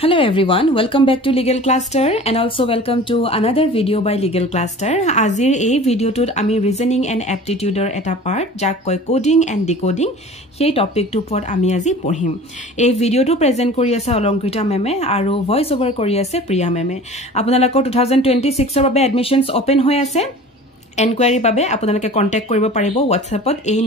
Hello everyone, welcome back to Legal Cluster and also welcome to another video by Legal Cluster. Azir ei video tut ami reasoning and aptitude or eta part jak koi coding and decoding সেই topic to pod ami azi porhim. Ei video to present kori ase Olonkrita meme aru voice over kori ase Priya meme. Apunalako 2026 or babe admissions open hoy ase. Enquiry babe আপোনালোকে contact কৰিব পাৰিব WhatsAppত এই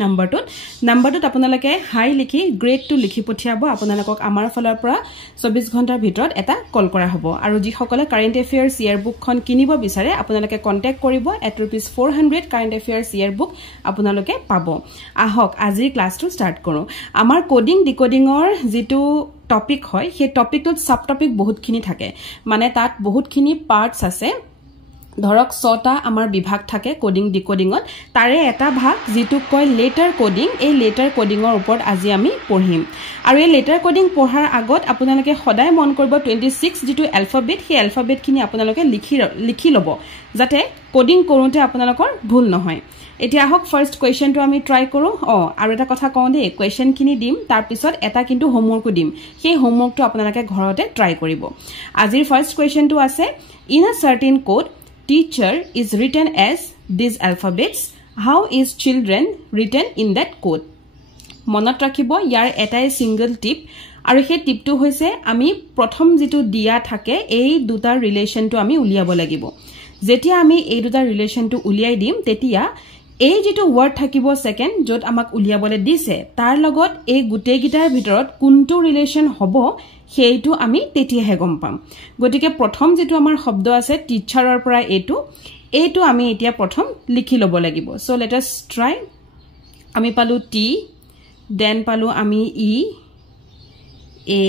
নম্বৰটোত আপোনালোকে হাই লিখি grade two লিখি পঠিয়াব আপোনালোকক আমাৰ ফলৰ পৰা 24 ঘণ্টাৰ ভিতৰত এটা কল কৰা হ'ব আৰু যি সকলে কাৰেন্ট এফেয়াৰ্স ইয়াৰ বুকখন কিনিব বিচাৰে আপোনালোকে কন্টাক্ট কৰিব ₹400 কাৰেন্ট এফেয়াৰ্স ইয়াৰ বুক আপোনালোকে পাব আহক আজি ক্লাছটো স্টাৰ্ট কৰো আমাৰ কোডিং ডিকোডিংৰ যেটো টপিক হয় সেই টপিকটোত সাব টপিক বহুতখিনি থাকে মানে তাত বহুতখিনি পাৰ্টস আছে ধৰক 6টা আমাৰ বিভাগ থাকে কোডিং ডিকোডিংত তাৰে এটা ভাগ যেটো কয় লেটাৰ কোডিং এই লেটাৰ কোডিংৰ ওপৰত আজি আমি পঢ়িম আৰু এই লেটাৰ কোডিং পঢ়াৰ আগত আপোনালোকে সদায় মন কৰিব 26 যেটো এলফাবেট সেই এলফাবেটখিনি আপোনালোকে লিখি লব যাতে কোডিং কৰোতে আপোনালোকৰ ভুল নহয় এতিয়া হক ফাৰ্স্ট কোৱেশ্চনটো আমি ট্ৰাই কৰো আৰু এটা কথা কওঁ দে কোৱেশ্চনখিনি দিম তাৰ পিছত এটা কিন্তু হোমৱৰ্কও দিম সেই হোমৱৰ্কটো আপোনালোকে ঘৰতে ট্ৰাই কৰিব আজিৰ ফাৰ্স্ট কোৱেশ্চনটো আছে in a certain code Teacher is written as these alphabets. How is children written in that code? মনত ৰাখিব ইয়াৰ এটাই সিঙ্গল টিপ আৰু সেই টিপটো হৈছে আমি প্ৰথম যেটো দিয়া থাকে এই দুটাৰ ৰিলেশনটো আমি উলিয়াব লাগিব যেতিয়া আমি এই দুটাৰ ৰিলেশনটো উলিয়াই দিম তেতিয়া এই যেটো ওয়াৰ্ড থাকিব সেকেন্ড যত আমাক উলিয়াবলে দিছে তাৰ লগত এই গুটে গিটাৰ ভিতৰত কোনটো ৰিলেশন হ'ব সেইটো আমি তেতিয়াহে গম পাম গটিকে প্ৰথম যেটো আমাৰ শব্দ আছে টিচাৰৰ পৰা এইটো আমি এতিয়া প্ৰথম লিখি লব লাগিব সো লেট আস ট্ৰাই আমি পালো টি দেন পালো আমি E A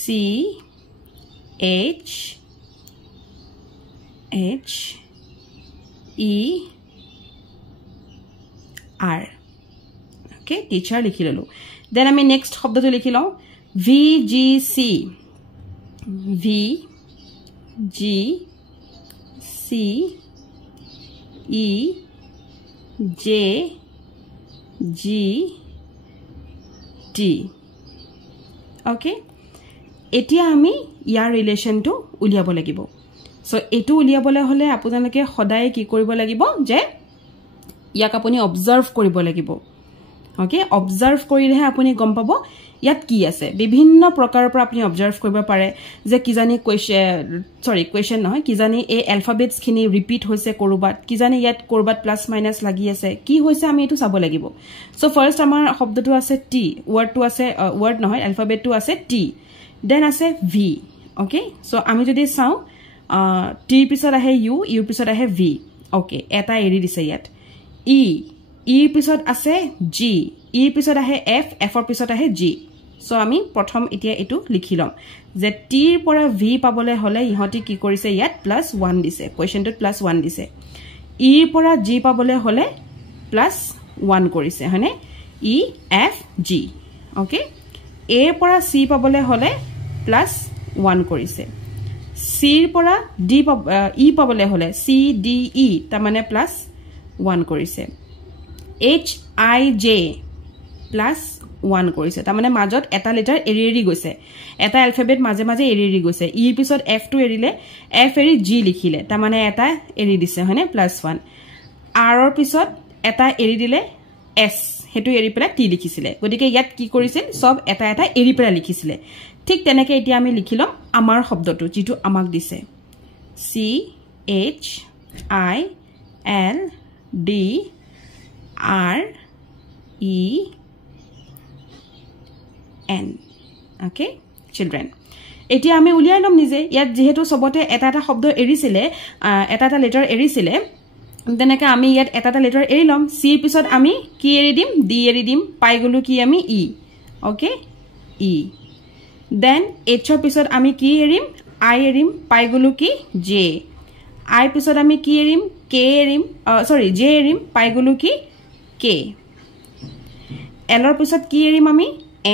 C H E R. Okay, teacher likhi lolu. Then ami next শব্দ to likhi law V G C E J G T. Okay, এতিয়া আমি ইয়াৰ ৰিলেশন টু উলিয়াব লাগিব so এটো উলিয়াবলে হলে আপোনালোকে সদায় কি কৰিব লাগিব যে ইয়াক আপুনি অবজাৰ্ভ কৰিব লাগিব ওকে অবজাৰ্ভ কৰিলেহে আপুনি গম পাব ইয়াত কি আছে বিভিন্ন প্ৰকাৰৰ পৰা আপুনি অবজাৰ্ভ কৰিব পাৰে যে কি জানি কোৱেশ্চন নহয় কি জানি এই এলফাবেটস খিনি ৰিপিট হৈছে কৰবাত কি জানি ইয়াত কৰবাত প্লাস মাইনাস লাগি আছে কি হৈছে আমি এটো চাব লাগিব সো ফাৰ্স্ট আমাৰ শব্দটো আছে টি ওয়াৰ্ডটো আছে ওয়াৰ্ড নহয় এলফাবেটটো আছে টি দেন আছে ভি ওকে সো আমি যদি চাও টি পিছত আহে ইউ পিছত আহে ভি ওকে এটা এৰি দিছে ইয়াত ই পিছত আছে জি ই পিছত আহে এফ ৰ পিছত আহে জি সো আমি প্ৰথম এতিয়া এটো লিখি লম যে টি ৰ পৰা ভি পাবলে হলে ইহতি কি কৰিছে ইয়াত +1 দিছে কোৱেশ্চনটোত +1 দিছে ই ৰ পৰা জি পাবলে হলে +1 কৰিছে হনে ই এফ জি ওকে এ ৰ পৰা সি পাবলে হলে +1 কৰিছে সি ৰ পৰা ডি ই পাবলে হলে সি ডি ই তাৰ মানে +1 কৰিছে H I J +1 কৰিছে তাৰ মানে মাজত এটা লেটাৰ এৰি গৈছে এটা এলফাবেট মাজে মাজে এৰি গৈছে ই পিছত F টো এৰিলে F এৰি G লিখিলে তাৰ মানে এটা এৰি দিছে হনে +1 R ৰ পিছত এটা এৰি দিলে S হেতু এৰি পেলা T লিখিছিলে গতিকে ইয়াত কি কৰিছিল সব এটা এটা এৰি পেলা লিখিছিলে ঠিক তেনেকৈ এতিয়া আমি লিখিলম আমাৰ শব্দটো যেটো আমাক দিছে C H I L D R E N okay children এতিয়া আমি উলিয়াই লম নিজে ইয়াত যেহেতু সবতে এটা এটা শব্দ এৰিছিলে এটা এটা লেটাৰ এৰিছিলে তেনেকৈ আমি ইয়াত এটা এটা লেটাৰ এৰি লম সি ৰ পিছত আমি কি এৰি দিম ডি এৰি দিম পাই গলো কি আমি ই ওকে ই দেন এইচ ৰ পিছত আমি কি এৰিম আই এৰিম পাই গলো কি জে আই পিছত আমি কি এৰিম কে এৰিম জে এৰিম পাই গলো কি কে এলৰ পিছত কি এৰিম আমি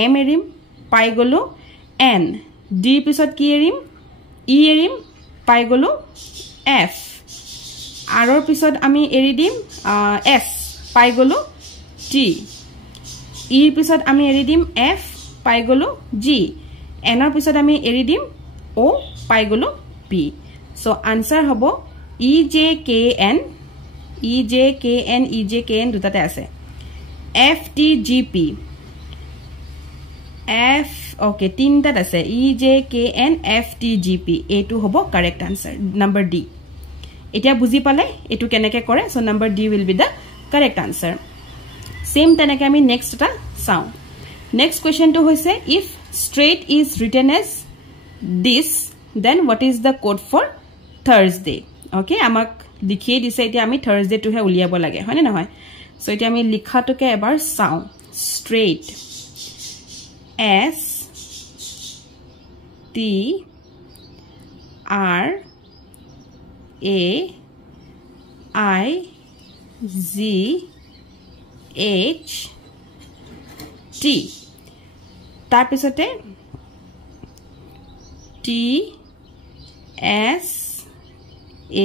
এম এৰিম পাই গলো এন ডি পিছত কি এৰিম ই এৰিম পাই গলো এফ আৰৰ পিছত আমি এৰি দিম এছ পাই গলো টি ই পিছত আমি এৰি দিম এফ পাই গলো জি এনৰ পিছত আমি এৰি দিম ও পাই গলো পি সো আনসার হবো EJKN দুটাতে আছে FTGP F okay তিনটাত আছে EJKN FTGP এটো হবো কারেক্ট আনসার নাম্বার ডি এতিয়া বুজি পালে এটো কেনেকে কৰে so number D will be the correct answer same তেনেকে আমি নেক্সট টা চাও নেক্সট কোয়েশ্চন তো হৈছে if straight is written as this then what is the code for Thursday okay আমাক লিখিয়ে দিছে এতিয়া আমি থার্সডে টু হে উলিয়াব লাগে হয়নে নহয় সো এতিয়া আমি লিখাটোকে এবাৰ চাও straight S T R A I Z H T তাৰ পিছতে T S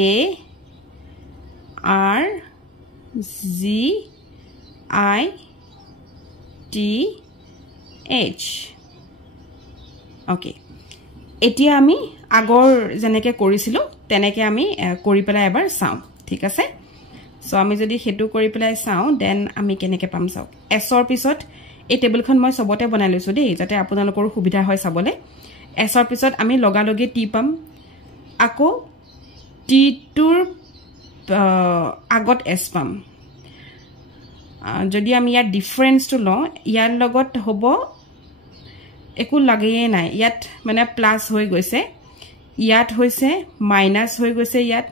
A R Z I T H okay এতিয়া আমি আগৰ জেনেকে কৰিছিলো তেনেকে আমি কৰি পেলাই এবাৰ চাও ঠিক আছে সো আমি যদি হেতু কৰি পেলাই চাও দেন আমি কেনেকে পাম চাও এছৰ পিছত এই টেবুলখন মই সবতে বনাই লৈছো দেই যাতে আপোনালোকৰ সুবিধা হয় চাবলে এছৰ পিছত আমি লগা লগি টি পাম আকো টি টুৰ আগত এছ পাম যদি আমি ইয়াৰ ডিফাৰেন্স টু ল ইয়াৰ লগত হ'ব একো লাগেই নাই ইয়াত মানে প্লাস হৈ গৈছে ইয়াত হৈছে মাইনাস হৈ গৈছে ইয়াত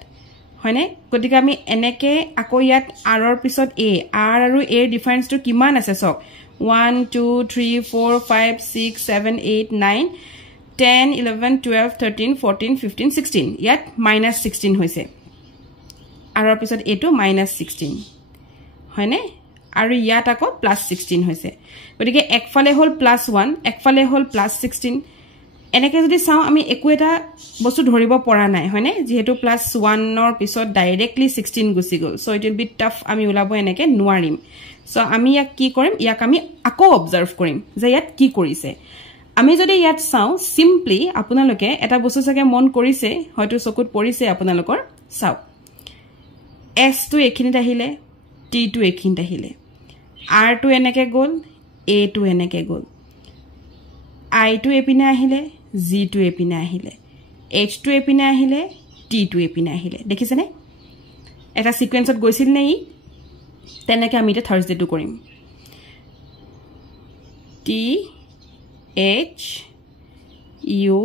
হয়নে গতিকে আমি এনেকে আকো ইয়াত r ৰ পিছত a r আৰু a ডিফাৰেন্স টু কিমান আছে সক 1 2 3 4 5 6 7 8 9 10 11 12 13 14 15 16 ইয়াত -16 হৈছে r ৰ পিছত a টো -16 হয়নে আৰু ইয়াত আকো +16 হৈছে গতিকে একফালে হল +1 একফালে হল +16 এনেকে যদি চাও আমি একো এটা বস্তু ধৰিব পৰা নাই হয়নে যেহেতু +1 ৰ পিছত ডাইৰেক্টলি 16 গুছি গল so it will be tough আমি উলাব এনেকে নোৱাৰিম সো আমি ইয়াক কি কৰিম ইয়াক আমি আকো অবজাৰ্ভ কৰিম যে ইয়াত কি কৰিছে আমি যদি ইয়াত চাও সিম্পলি আপোনালোকে এটা বস্তু চাগে মন কৰিছে হয়তো চকুত পৰিছে আপোনালোকৰ চাও s টো এখিনিত আহিলে t টো এখিনিত আহিলে r টো এনেকে গল a টো এনেকে গল i টো এপিনে আহিলে g টো এপিনে আহিলে h টো এপিনে আহিলে t টো এপিনে আহিলে দেখিছেনে এটা সিকোয়েন্সত গৈছিল নেই তেনেকে আমি এটা থাৰ্সডে টো কৰিম t h u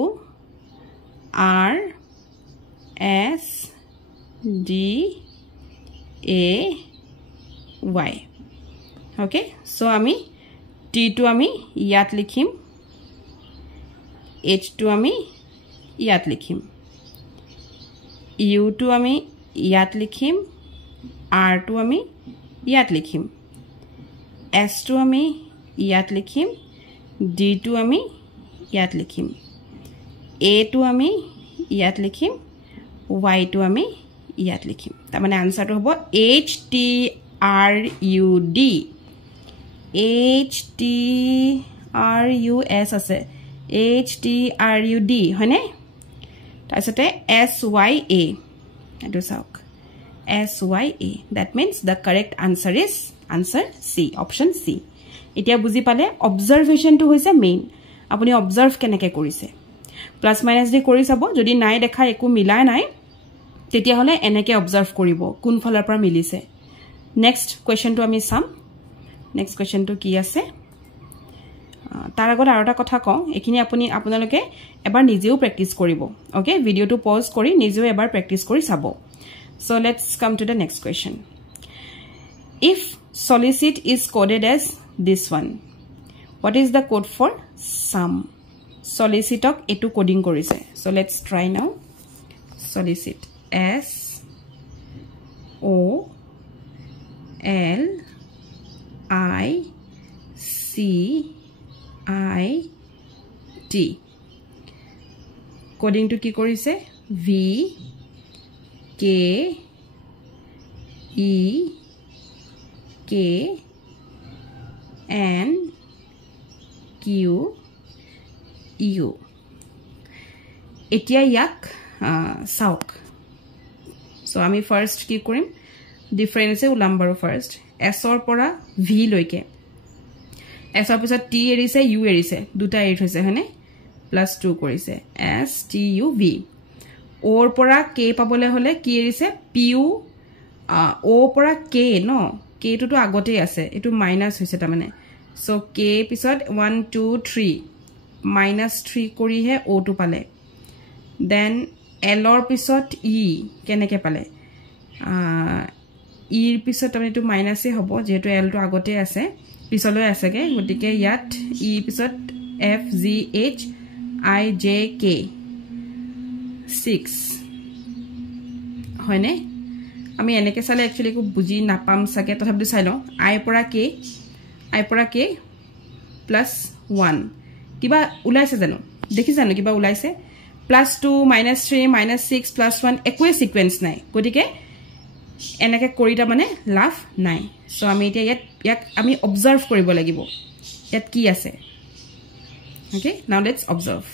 r s d a y okay so আমি t টো আমি ইয়াত লিখিম h টো আমি ইয়াত লিখিম u টো আমি ইয়াত লিখিম r টো আমি ইয়াত লিখিম s টো আমি ইয়াত লিখিম d টো আমি ইয়াত লিখিম a টো আমি ইয়াত লিখিম y টো আমি ইয়াত লিখিম তাৰ মানে আনসাৰটো হ'ব h t r u d h t r u s আছে h t r u d হয়নে তাৰসতে s y a এটো চাওক s y a that means the correct answer is answer c option c এতিয়া বুজি পালে অবজাৰভেশন টো হৈছে main আপুনি অবজাৰ্ভ কেনেকে কৰিছে প্লাস মাইনাস দি কৰি চাব যদি নাই দেখা একো মিলা নাই তেতিয়া হলে এনেকে অবজাৰ্ভ কৰিব কোন ফালৰ পৰা মিলিছে নেক্সট কোৱেশ্চন টো আমি চাম নেক্সট কোৱেশ্চন টো কি আছে তাৰ আগত আৰু এটা কথা কওঁ এখিনি আপোনালোকে এবাৰ নিজেও প্ৰেক্টিস কৰিব ওকে ভিডিওটো পজ কৰি নিজেও এবাৰ প্ৰেক্টিস কৰি চাব so let's come to the next question if solicit is coded as this one what is the code for sum solicit ok etu coding korise so let's try now solicit s o l I C I T coding to কি কৰিছে V K E K N Q U এতিয়া ইয়াক চাওক so আমি first কি কৰিম ডিফাৰেন্সে উলাম বাৰো first s অৰ পৰা v লৈকে s অৰ পিছত t এৰিছে u এৰিছে দুটা এৰি হৈছে হনে +2 কৰিছে s t u v ওৰ পৰা k পাবলে হলে কি এৰিছে pu o পৰা k ন k টো আগতে আছে এটো মাইনাস হৈছে তা মানে সো k পিছত 1 2 3 -3 কৰিহে o টো পালে দেন l অৰ পিছত e কেনেকে পালে e ৰ পিছত মানে এটো মাইনাসে হ'ব যেহেতু l টো আগতে আছে পিছলৈ আছেগে গটিকে ইয়াত e পিছত f g h i j k 6 হয়নে আমি এনেকে চালে একচুয়ালি কো বুজি নাপাম সাকে তথাপি চাই লও i পৰা k +1 কিবা উলাইছে জানো দেখি জানো কিবা উলাইছে +2 -3 -6 +1 একোৱে সিকোয়েন্স নাই গটিকে এনেকে কৰিটা মানে লাভ নাই সো আমি এতিয়া ইয়াক আমি অবজাৰ্ভ কৰিব লাগিব ইয়াত কি আছে ওকে নাও লেটস অবজাৰ্ভ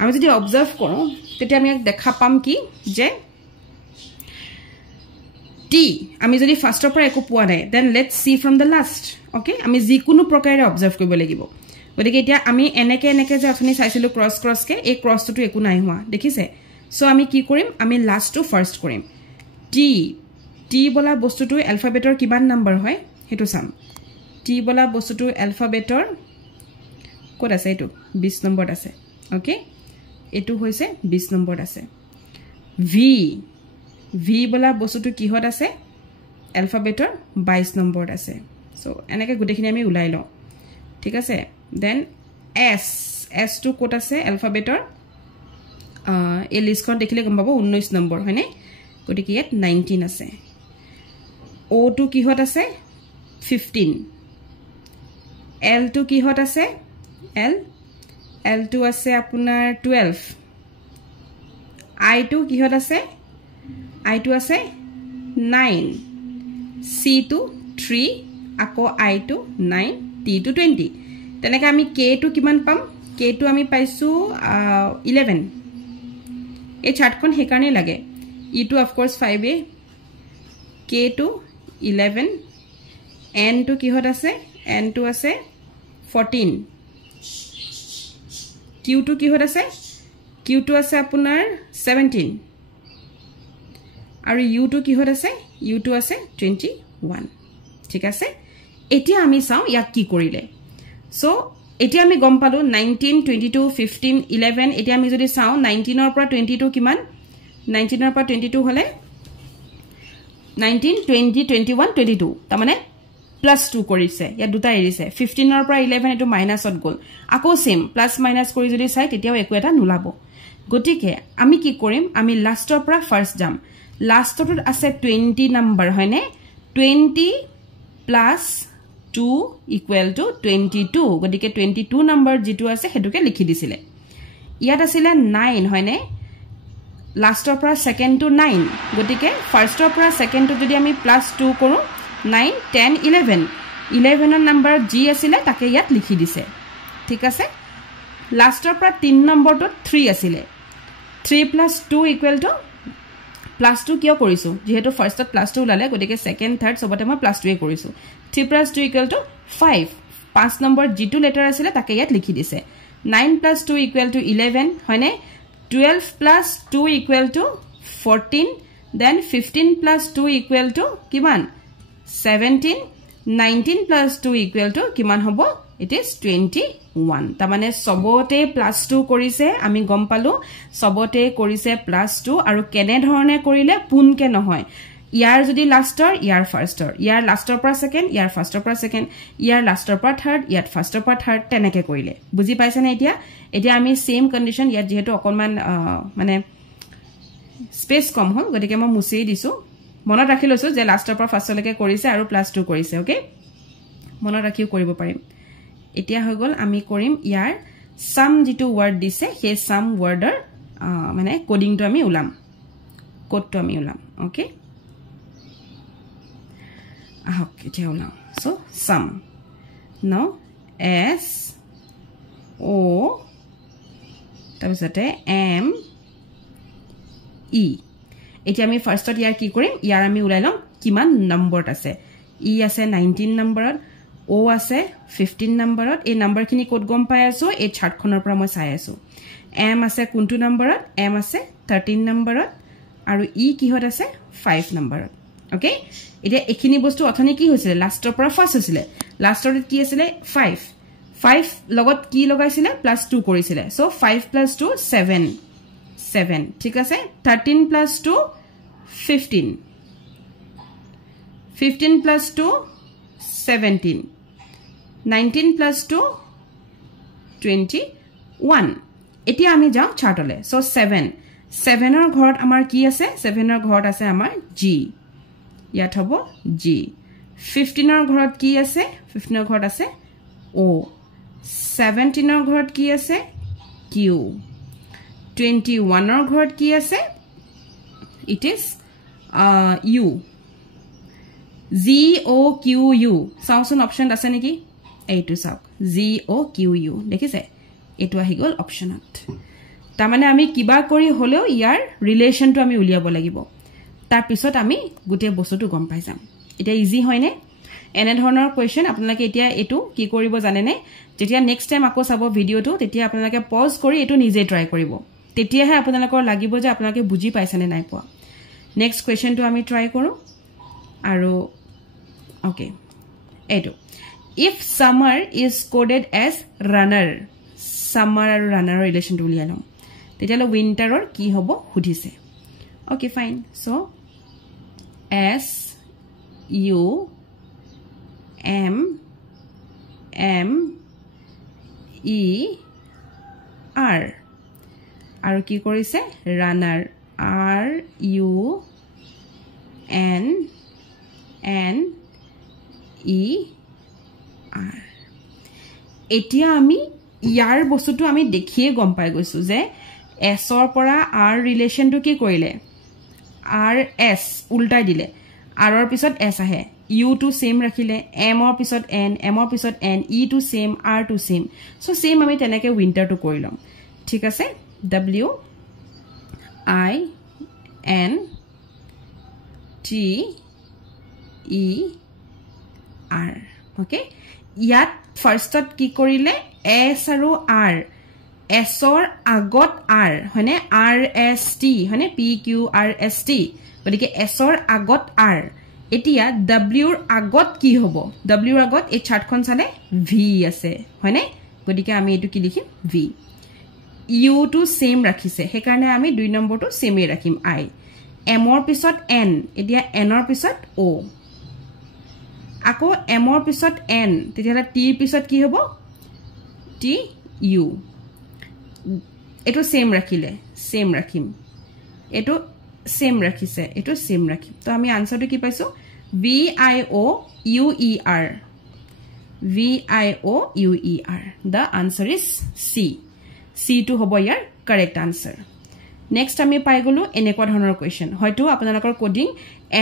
আমি যদি অবজাৰ্ভ কৰো তেতিয়া আমি দেখা পাম কি যে t আমি যদি ফাৰ্স্টৰ পৰা একো পোৱা নাই then let's see from the last okay আমি যি কোনো প্ৰকাৰে অবজাৰ্ভ কৰিব লাগিব গতিকে এতিয়া আমি এনেকে যে অথনি চাইছিলো ক্ৰস কে এই ক্ৰসটো একো নাই হোৱা দেখিছে সো আমি কি কৰিম আমি লাস্টটো ফাৰ্স্ট কৰিম t বলা বস্তুটো অ্যালফাবেটৰ কিমান নম্বৰ হয় হেতু চাম t বলা বস্তুটো অ্যালফাবেটৰ কোড আছে এটো 20 নম্বৰত আছে ওকে এটো হৈছে 20 নম্বৰত আছে v বলা বস্তুটো কিহত আছে অ্যালফাবেটৰ 22 নম্বৰত আছে সো এনেকে গুটেখিনি আমি উলাই লও ঠিক আছে দেন s টো কোড আছে অ্যালফাবেটৰ এই লিষ্টখন দেখিলে গম পাবো 19 নম্বৰ হয়নে গটিকে ইয়াত 19 আছে o টো কিহত আছে 15 l টো কিহত আছে l টো আছে আপোনাৰ 12 i টো কিহত আছে i টো আছে 9 c টো 3 আকৌ i টো 9 t টো 20 তেনেকে আমি k টো কিমান পাম k টো আমি পাইছো 11 এই চাৰ্টখন হেকাৰণে লাগে e টো of course 5a k টো 11 n টো কিহত আছে n টো আছে 14 q টো কিহত আছে q টো আছে আপোনাৰ 17 আৰু u টো কিহত আছে u টো আছে 21 ঠিক আছে এতিয়া আমি চাও ইয়াক কি কৰিলে সো এতিয়া আমি গম পালো 19 22 15 11 এতিয়া আমি যদি চাও 19 ৰ পৰা 22 কিমান 19 ৰ পৰা 22 হলে 19 20 21 22 তা মানে +2 কৰিছে ইয়া দুটা এৰিছে 15 ৰ পৰা 11 এটো মাইনাসত গল আকৌ সেম প্লাস মাইনাস কৰি যদি চাই তেতিয়াও একো এটা নুলাব গটিকে আমি কি কৰিম আমি লাষ্টৰ পৰা ফাৰ্স্ট যাম লাষ্টত আছে 20 নম্বৰ হয়নে 20 + 2 = 22 গটিকে 22 নম্বৰ যেটো আছে হেতুকে লিখি দিছিলে ইয়াত আছিল 9 হয়নে লাষ্টৰ পৰা সেকেন্ড টু 9 গটিকে ফাৰ্স্টৰ পৰা সেকেন্ড টু যদি আমি +2 কৰো 9 10 11 11 নম্বৰ জি আছিল তাকে ইয়াত লিখি দিছে ঠিক আছে লাষ্টৰ পৰা 3 নম্বৰটো 3 আছিল 3 + 2 = +2 কিয় কৰিছো যেহেতু ফাৰ্স্টত +2 ওলালে গটিকে সেকেন্ড থাৰ্ড সবতে মই +2 এ কৰিছো 3 + 2 = 5 5 নম্বৰ যেটো লেটাৰ আছিল তাকে ইয়াত লিখি দিছে 9 + 2 = 11 হয়নে 12 + 2 = 14 then 15 + 2 = কিমান 17 19 + 2 = কিমান হ'ব it is 21 তা মানে সবতে +2 কৰিছে আমি গম পালো সবতে কৰিছে +2 আৰু কেনে ধৰণে কৰিলে পুনকে নহয় ইয়াৰ যদি লাষ্টৰ ইয়াৰ ফাৰ্ষ্টৰ ইয়াৰ লাষ্টৰ পৰা সেকেন্ড ইয়াৰ ফাৰ্ষ্টৰ পৰা সেকেন্ড ইয়াৰ লাষ্টৰ পৰা থাৰ্ড ইয়াৰ ফাৰ্ষ্টৰ পৰা থাৰ্ড তেনেকে কৰিলে বুজি পাইছে না এতিয়া আমি সেম কন্ডিশন ইয়াত যেহেতু অকনমান মানে স্পেস কম হল গতিকে মই মুছেই দিছো মনত ৰাখি লৈছো যে লাষ্টৰ পৰা ফাৰ্ষ্টলৈকে কৰিছে আৰু +2 কৰিছে ওকে মনত ৰাখিও কৰিব পাৰিম এতিয়া হৈ গল আমি কৰিম ইয়াৰ সাম যেটো ওয়াৰ্ড দিছে সেই সাম ওয়াৰ্ডৰ মানে কোডিংটো আমি উলাম কোডটো আমি উলাম okay Okay, now so sum now S O তাৰপিছতে M E এতিয়া আমি ফাৰ্ষ্টত ইয়াৰ কি কৰিম ইয়াৰ আমি উলাই লম কিমান নম্বৰত আছে E আছে 19 নম্বৰত O আছে 15 নম্বৰত এই নম্বৰখিনি কোড গম পাই আছো এই চাৰ্টখনৰ পৰা মই চাই আছো M আছে কোনটো নম্বৰত M আছে 13 নম্বৰত আৰু E কিহত আছে 5 নম্বৰত ওকে এতিয়া এখিনি বস্তু অথনি কি হৈছিল লাষ্টৰ পৰা ফাৰ্স্ট হৈছিল লাষ্টৰ কি আছিল 5 লগত কি লগাইছিলে +2 কৰিছিলে সো 5 + 2 7 ঠিক আছে 13 + 2 15 15 + 2 17 19 + 2 21 এতিয়া আমি যাও চাৰ্টলে সো 7 ৰ ঘৰত আমাৰ কি আছে 7 ৰ ঘৰত আছে আমাৰ G ইয়াত হ'ব G 15 ৰ ঘৰত কি আছে 15 ৰ ঘৰত আছে O 17 ৰ ঘৰত কি আছে Q 21 ৰ ঘৰত কি আছে it is U Z O Q U sound option আছে নেকি এইটো চাওক Z O Q U দেখিছে এটো আহি গল অপশনত তাৰ মানে আমি কিবা কৰি হলেও ইয়াৰ ৰিলেশনটো আমি উলিয়াব লাগিব তাৰ পিছত আমি গুটে বস্তুটো গম পাই যাম এটা ইজি হয়নে এনে ধৰণৰ কোৱেশ্চন আপোনালোকে এতিয়া এটো কি কৰিব জানে নে যেতিয়া নেক্সট টাইম আকৌ চাব ভিডিওটো তেতিয়া আপোনালোকে পজ কৰি এটো নিজে ট্ৰাই কৰিব তেতিয়াহে আপোনালোকৰ লাগিব যে আপোনালোকে বুজি পাইছানে নাই পোৱা নেক্সট কোৱেশ্চনটো আমি ট্ৰাই কৰো আৰু ওকে এটো if summer is coded as runner summer আৰু runner ৰিলেশনটো উলিয়াই লম তেতিয়ালে winterৰ কি হ'ব সুধিছে okay fine so S U M M E R আৰু কি কৰিছে runner R U N N E R এতিয়া আমি ইয়াৰ বস্তুটো আমি দেখিয়ে গম পাই গৈছো যে S ৰ পৰা R ৰিলেশনটো কি কৰিলে R S উল্টাই দিলে R ৰ পিছত S আহে U টু সেম ৰাখিলে M ৰ পিছত N M ৰ পিছত N E to same R to same so same আমি তেনেকে উইন্টাৰ টু কৰিলম ঠিক আছে W I N T E R okay ইয়াত ফাৰ্ষ্টত কি কৰিলে S আৰু R S ৰ আগত R হয়নে R S T হয়নে P Q R S T গতিকে S ৰ আগত R এতিয়া W ৰ আগত কি হ'ব W ৰ আগত এই চাৰ্টখন চালে V আছে হয়নে গতিকে আমি এটো কি লিখিম V U টু সেম ৰাখিছে হে কাৰণে আমি 2 নম্বৰটো সেমে ৰাখিম I M ৰ পিছত N এতিয়া N ৰ পিছত O আকৌ M ৰ পিছত N তেতিয়ালে T ৰ পিছত কি হ'ব T U এটো সেম ৰাখিলে সেম ৰাখিম এটো সেম ৰাখিছে এটো সেম ৰাখিম তো আমি আনসাৰটো কি পাইছো V I O U E R V I O U E R the answer is C C to হ'ব ইয়াৰ correct answer next আমি পাই গলো এনেকুৱা ধৰণৰ কোৱেশ্চন হয়তো আপোনালোকৰ কোডিং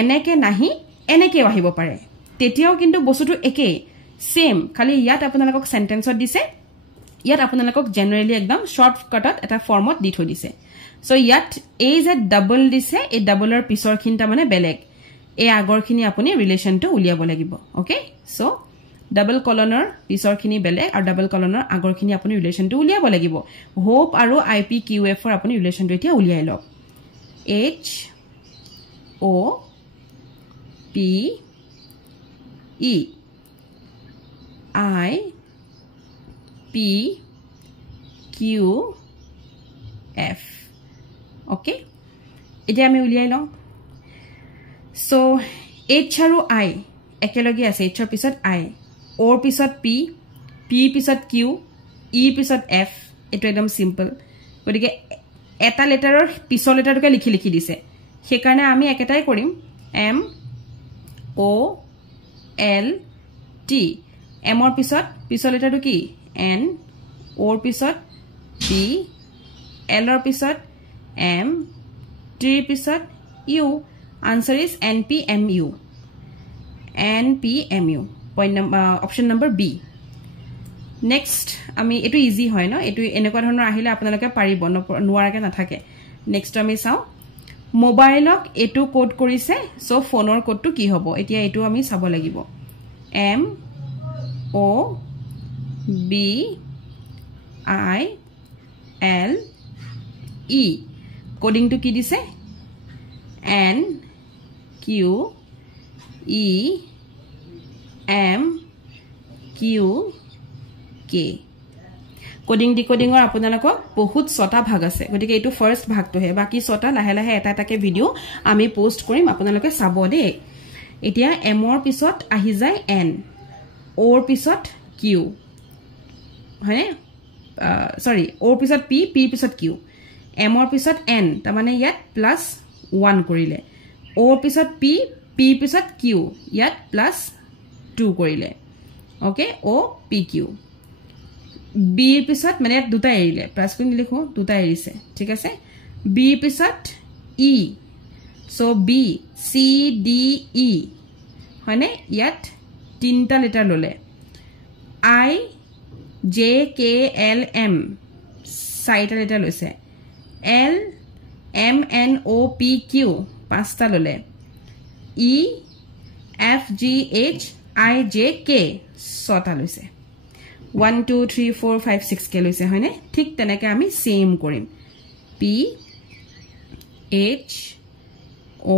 এনেকে নাহি এনেকে আহিব পাৰে তেতিয়াও কিন্তু বস্তুটো একে সেম খালি ইয়াত আপোনালোকক সেন্টেন্সত দিছে ইয়াত আপোনালোকক জেনাৰেলি একদম শৰ্টকাটত এটা ফৰ্মত দি থৈ দিছে সো ইয়াত এই যে ডাবল দিছে এই ডাবলৰ পিছৰ খিনটা মানে বেলেগ এই আগৰখিনি আপুনি ৰিলেশনটো উলিয়াব লাগিব ওকে সো ডাবল কলনৰ পিছৰখিনি বেলেগ আৰু ডাবল কলনৰ আগৰখিনি আপুনি ৰিলেশনটো উলিয়াব লাগিব হোপ আৰু IPQF ৰ আপুনি ৰিলেশনটো এতিয়া উলিয়াই লওক H O P E I P Q F okay এতিয়া আমি উলিয়াই লওঁ সো H আৰু I একেলগে আছে H ৰ পিছত I O ৰ পিছত P P পিছত Q E পিছত F এটো একদম সিম্পল গতিকে এটা লেটাৰৰ পিছৰ লেটাৰটোকে লিখি দিছে সেই কাৰণে আমি একেটাই কৰিম M O L T M ৰ পিছৰ লেটাৰটো কি N O ৰ পিছত P L ৰ পিছত M T ৰ পিছত U answer is NPMU NPMU point number option number B next আমি এটো ইজি হয় ন এটো এনেকুৱা ধৰণৰ আহিলে আপোনালোকে পাৰিব নোৱাৰাকে নাথাকে নেক্সট আমি চাও মোবাইলক এটো কোড কৰিছে সো ফোনৰ কোডটো কি হ'ব এতিয়া এটো আমি চাব লাগিব M O B I L E coding টু কি দিছে N Q E M Q K coding ডিকোডিংৰ আপোনালোকক বহুত ছটা ভাগ আছে গতিকে এটো ফাৰ্স্ট ভাগটো হে বাকি ছটা লাহে লাহে এটা এটাকে ভিডিও আমি পোষ্ট কৰিম আপোনালোকে চাব দে এতিয়া M ৰ পিছত আহি যায় N O ৰ পিছত Q হয় সৰি O ৰ পিছত P P ৰ পিছত Q M ৰ পিছত N তাৰ মানে ইয়াত +1 কৰিলে O ৰ পিছত P P ৰ পিছত Q ইয়াত +2 কৰিলে okay O P Q B ৰ পিছত মানে দুটা এৰিলে প্লাস কোন লিখো দুটা এৰিছে ঠিক আছে B ৰ পিছত E so B C D E হয়নে ইয়াত তিনটা লেটাৰ ললে I J K L M চাৰিটা লেটাৰ লৈছে L M N O P Q পাঁচটা ললে E F G H I J K ছটা লৈছে 1 2 3 4 5 6 কে লৈছে হয়নে ঠিক তেনেকৈ আমি সেম কৰিম P H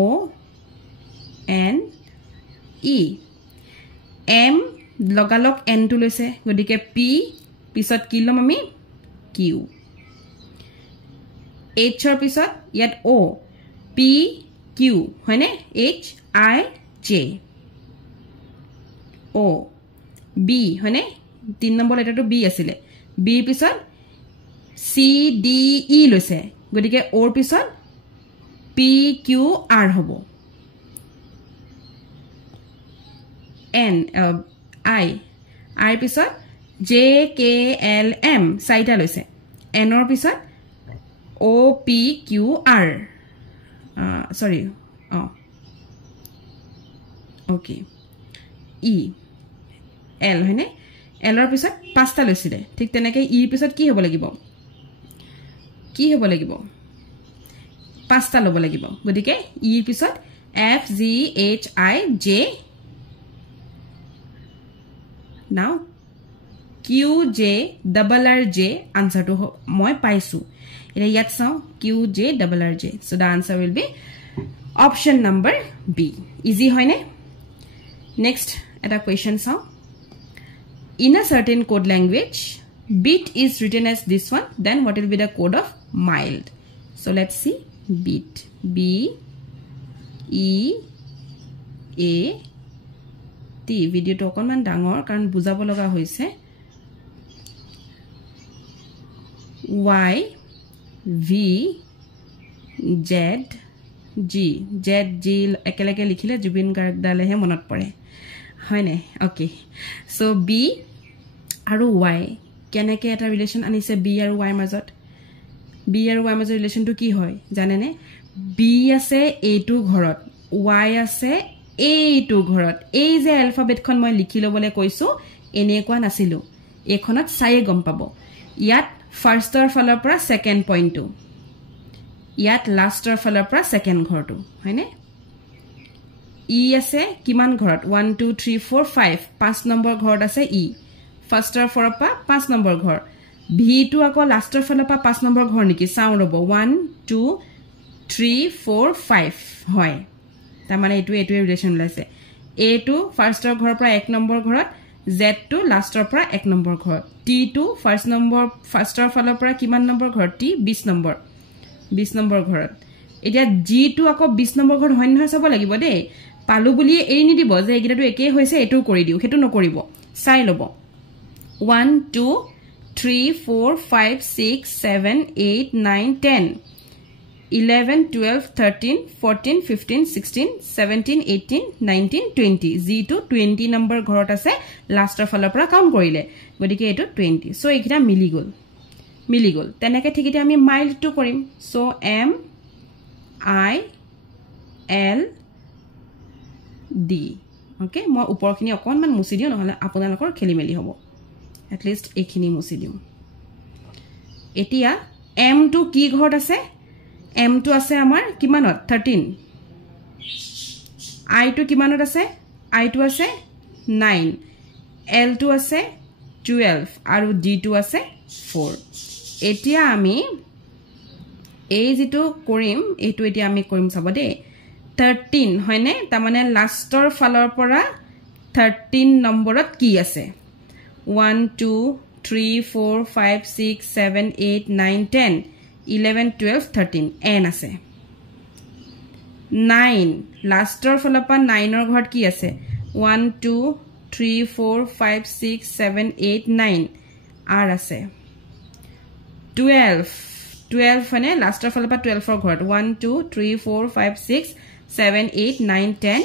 O N E M লগালক N টু লৈছে গদিকে P পিছত কি লম আমি Q H ৰ পিছত ইয়াত O P Q হয়নে H I J O B হয়নে 3 নম্বৰ লেটাৰটো B আছিলে B পিছত C D E লৈছে গদিকে O ৰ পিছত P Q R হ'ব N I পিছত J K L M চাৰিটা লৈছে N ৰ পিছত O P Q R sorry okay E L হয়নে L ৰ পিছত পাঁচটা লৈছিলে ঠিক তেনেকৈ E পিছত কি হ'ব লাগিব পাঁচটা ল'ব লাগিব গদিকে E পিছত F G H I J now Q J double R J answer to মই পাইছো এটা ইয়াত চাও Q J double R J so the answer will be option number B easy হয়নে next এটা question চাও in a certain code language bit is written as this one then what will be the code of mild so let's see bit B E A T video to অকনমান ডাঙৰ কাৰণ বুজাব লগা হৈছে Y V Z G Z G একেলগে লিখিলে জুবিন গাৰ্গ দালেহে মনত পৰে হয়নে ওকে সো B আৰু Y কেনেকে এটা ৰিলেচন আনিছে B আৰু Y মাজত B আৰু Y মাজৰ ৰিলেচনটো কি হয় জানেনে B আছে A2 ঘৰত Y আছে A2 ঘৰত এই যে এলফাবেটখন মই লিখি লবলৈ কৈছো এনেকুৱা নাছিলো এখনত চাই গম পাব ইয়াত ফাৰ্ষ্টৰ ফালৰ পৰা সেকেন্ড পইণ্টটো ইয়াত লাষ্টৰ ফালৰ পৰা সেকেন্ড ঘৰটো হয়নে E আছে কিমান ঘৰত 1 2 3 4 5 5 নম্বৰ ঘৰত আছে E ফাৰ্ষ্টৰ ফালৰ পৰা 5 নম্বৰ ঘৰ V টো আকৌ লাষ্টৰ ফালৰ পৰা 5 নম্বৰ ঘৰ নেকি চাও ৰব 1 2 3 4 5 হয় তাৰ মানে এটো ৰিলেচন লাইছে A টো ফাৰ্ষ্টৰ ঘৰৰ পৰা 1 নম্বৰ ঘৰত Z টো লাষ্টৰ পৰা 1 নম্বৰ ঘৰ T টো ফাৰ্ষ্টৰ ফালৰ পৰা কিমান নম্বৰ ঘৰ T 20 নম্বৰ ঘৰত এতিয়া G টো আকৌ 20 নম্বৰ ঘৰ হয় নহয় চাব লাগিব দে পালু বুলি এৰি নি দিব যে এগিটাটো একে হৈছে এটো কৰি দিও হেতু নকৰিব চাই লব 1 2 3 4 5 6 7 8 9 10 11 12 13 14 15 16 17 18 19 20 G to 20 number ঘৰত আছে লাষ্টৰ ফালৰ পৰা কাউন্ট কৰিলে গদিকে এটো 20 সো একিটা মিলি গল তেনেকে ঠিকতে আমি মাইল্ড টু কৰিম so M I L D okay মই উপৰখিনি অকনমান মুছি দিও নহলে আপোনালোকৰ খেলি মেলি হ'ব at least ekhini musi diu etia m to ki ghot ase m to ase amar kimanot 13 I to kimanot ase I to ase 9 L to ase 12 aru D to ase 4 etia ami ei jitu korim etu etia ami korim sabo de 13 hoine ta mane lastor falor pora 13 numberot ki ase 1 2 3 4 5 6 7 8 9 10 11 12 13 n ase 9 lastor falapa 9 or ghot ki ase 1 2 3 4 5 6 7 8 9 r ase 12 hone lastor falapa 12 or ghot 1 2 3 4 5 6 7 8 9 10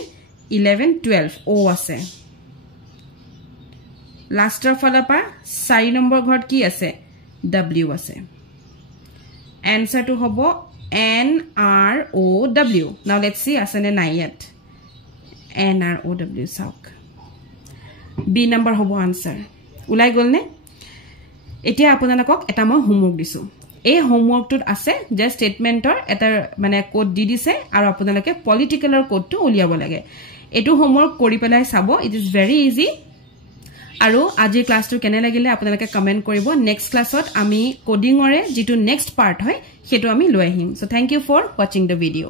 11 12 o ase lastor falapa 4 number ghot ki ase w ase answer to hobo n r o w now let's see asane nai yet n r o w sauk b number hobo answer ulai gol ne etia apunanakok eta moi homework disu এই হোমওয়ার্কটোত আছে যে স্টেটমেন্টৰ এটা মানে code দি দিছে আৰু আপোনালোকে পলিটিকেলৰ কোডটো উলিয়াব লাগে এটো হোমওয়াৰ্ক কৰি পেলাই চাব ইট ইজ ভেৰি ইজি আৰু আজি ক্লাছটো কেনে লাগিলে আপোনালোকে কমেন্ট কৰিব নেক্সট ক্লাছত আমি কোডিংৰে যেটো নেক্সট পাৰ্ট হয় হেতু আমি লৈ আহিম so thank you for watching the video